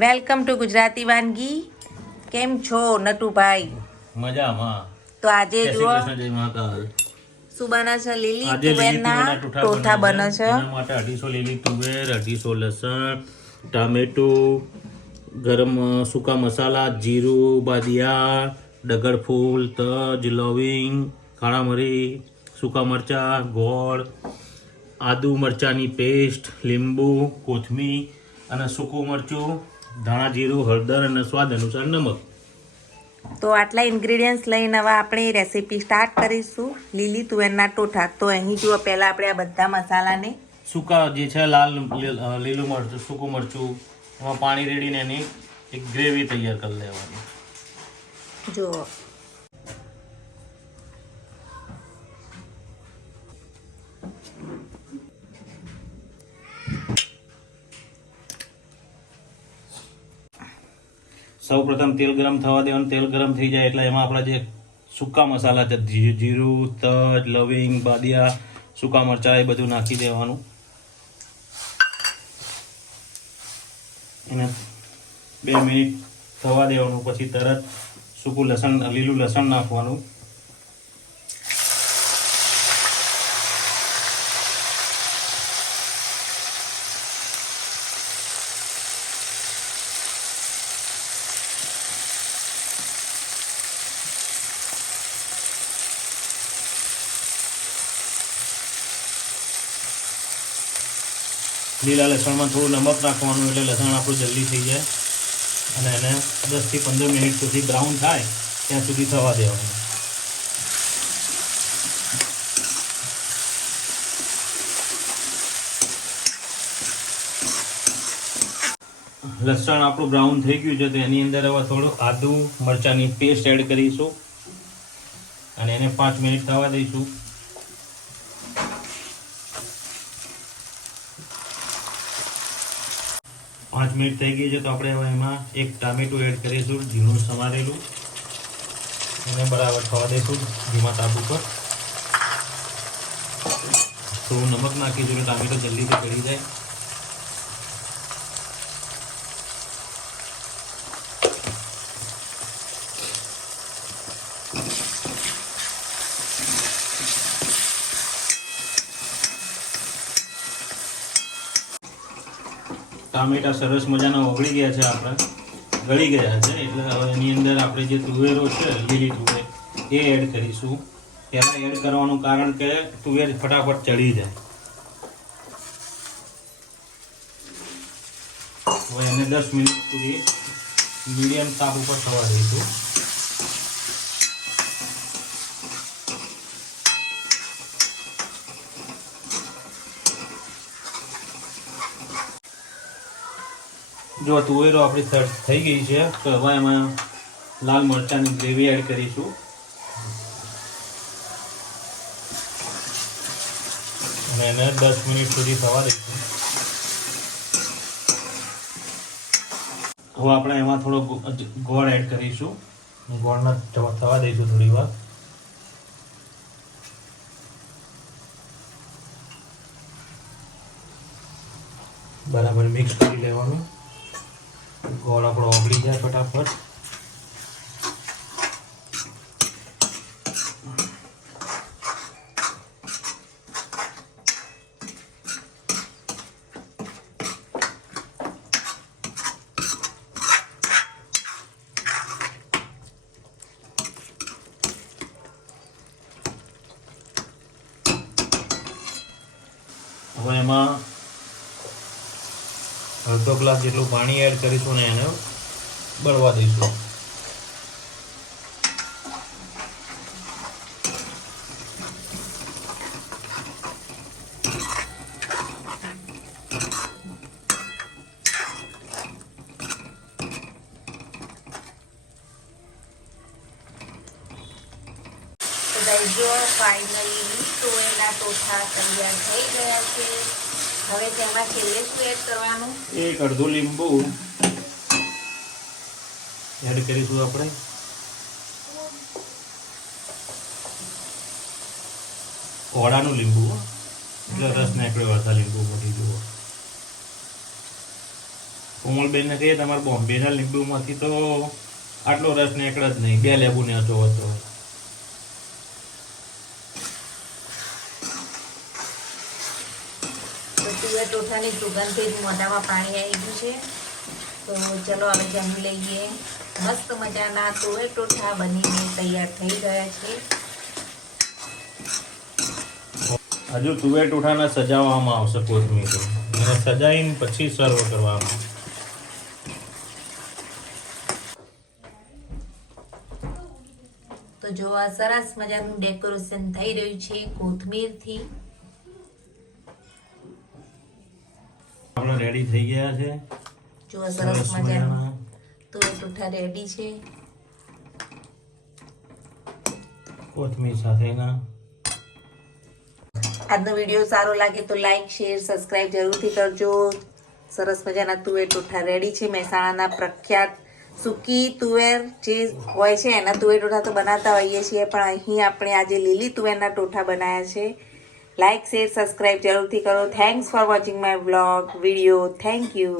Welcome to Gujarati વાનગી. કેમ છો નટુભાઈ? મજામાં. તો આજે જુઓ કૃષ્ણ, શું બને છે લીલી તુવેરના ટોઠા બને છે. માટે અઢીસો લીલી તુવેર અઢીસો લસણ ટામેટું ગરમ સૂકા મસાલા જીરું બાદિયા ડગરફૂલ તજ લવિંગ કાળા મરી સૂકા મરચાં ગોળ આદુ મરચાંની પેસ્ટ લીંબુ કોથમીર અને સૂકું મરચું. ધાણા જીરું હળદર અને સ્વાદ અનુસાર નમક. તો આટલા ઇન્ગ્રેડિયન્ટ્સ લઈને હવે આપણે રેસીપી સ્ટાર્ટ કરીશું. લીલી તુવેરના ટોઠા. તો અહીં જુઓ પહેલાં આપણે આ બધા મસાલાને સૂકા જે છે લાલ લીલ- લીલું મરચું સૂકું મરચું એમાં પાણી રેડીને એની એક ગ્રેવી તૈયાર કરી લેવાની. જુઓ સૌ પ્રથમ તેલ ગરમ થવા દેવાનું તેલ ગરમ થઈ જાય એટલે એમાં આપણા જે સૂકા મસાલા છે જીરું, તજ, લવિંગ, બાદિયા, સૂકા મરચાં એ બધું નાખી દેવાનું. એને બે મિનિટ થવા દેવાનું, પછી તરત સૂકું લસણ, લીલું લસણ નાખવાનું. લીલા લસણમાં થોડું નમક નાખવાનું એટલે લસણ આપણું જલ્દી થઈ જાય. અને એને દસથી પંદર મિનિટ સુધી બ્રાઉન થાય ત્યાં સુધી થવા દેવાનું. લસણ આપણું બ્રાઉન થઈ ગયું છે તો એની અંદર હવે થોડું આદુ મરચાંની પેસ્ટ એડ કરીશું. અને એને પાંચ મિનિટ થવા દઈશું. પાંચ મિનિટ થઈ ગઈ છે તો આપણે હવે એમાં એક ટામેટું એડ કરીશું, ઝીણું સમારેલું. એને બરાબર થવા દઈશું ધીમા તાપ ઉપર. થોડું નમક નાખીશું એટલે ટામેટું જલ્દીથી કરી જાય. ટામેટા સરસ મજાના ઓગળી ગયા છે આપણા. ગળી ગયા છે, એટલે હવે એની અંદર આપણે જે તુવેરો છે લીલી તુવેર, એ એડ કરીશું. પહેલાં એડ કરવાનું કારણ કે તુવેર ફટાફટ ચડી જાય. હવે એને દસ મિનિટ સુધી મીડિયમ તાપ ઉપર થવા દઈશું. જો તુવેરો આપણી સર્ચ થઈ ગઈ છે, તો હવે એમાં લાલ મરચાંની ગ્રેવી એડ કરીશું. અને એને દસ મિનિટ સુધી થવા દઈશું. હવે આપણે એમાં થોડો ગોળ એડ કરીશું. ગોળના થવા દઈશું થોડી વાર. બરાબર મિક્સ કરી લેવાનું. ગોળ આપણો ઓગળી જાય ફટાફટ. હવે એમાં અડધો ગ્લાસ જેટલું પાણી એડ કરીશું અને એને બળવા દઈશું. ફાઇનલી તુવેરના ટોઠા તૈયાર થઈ ગયા છે. એક અડધું લીંબુ. એડ કરીશું આપણે. કોળાનું લીંબુ. એટલે રસ નીકળ્યો અડધા લીંબુ મોટી જુઓ. કોમલબેનને કહીએ, તમારે બોમ્બેના લીંબુમાંથી તો આટલો રસ નીકળે જ નહીં. બે લેબુ ને હતો હતો તો તુવેર ટોઠાની સુગંધથી જ મોઢામાં પાણી આવી ગયું છે. તો ચલો હવે જમી લઈએ. મસ્ત મજાના તુવેર ટોઠા બનીને તૈયાર થઈ ગયા છે. હજુ તુવેર ટોઠાને સજાવવામાં આવશે કોથમીર. અને સજાવીને પછી સર્વ કરવામાં. તો જો આ સરસ મજાનું ડેકોરેશન થઈ રહ્યું છે કોથમીરથી. આપણે રેડી થઈ ગયા છે. જો સરસ મજાના. તુવેર ટોઠા રેડી છે. કોથમીર સાથેના. આજનો વીડિયો સારો લાગે તો લાઈક શેર સબસ્ક્રાઇબ જરૂરથી કરજો. સરસ મજાના તુવેર ટોઠા રેડી છે. મહેસાણાના પ્રખ્યાત સૂકી તુવેર જે હોય છે એના તુવેર ટોઠા તો બનાવતા હોઈએ છીએ પણ અહીં આપણે આજે લીલી તુવેરના ટોઠા બનાવ્યા છે. લાઈક શેર સબસ્ક્રાઈબ જરૂરથી કરો. Thanks for watching my blog video thank you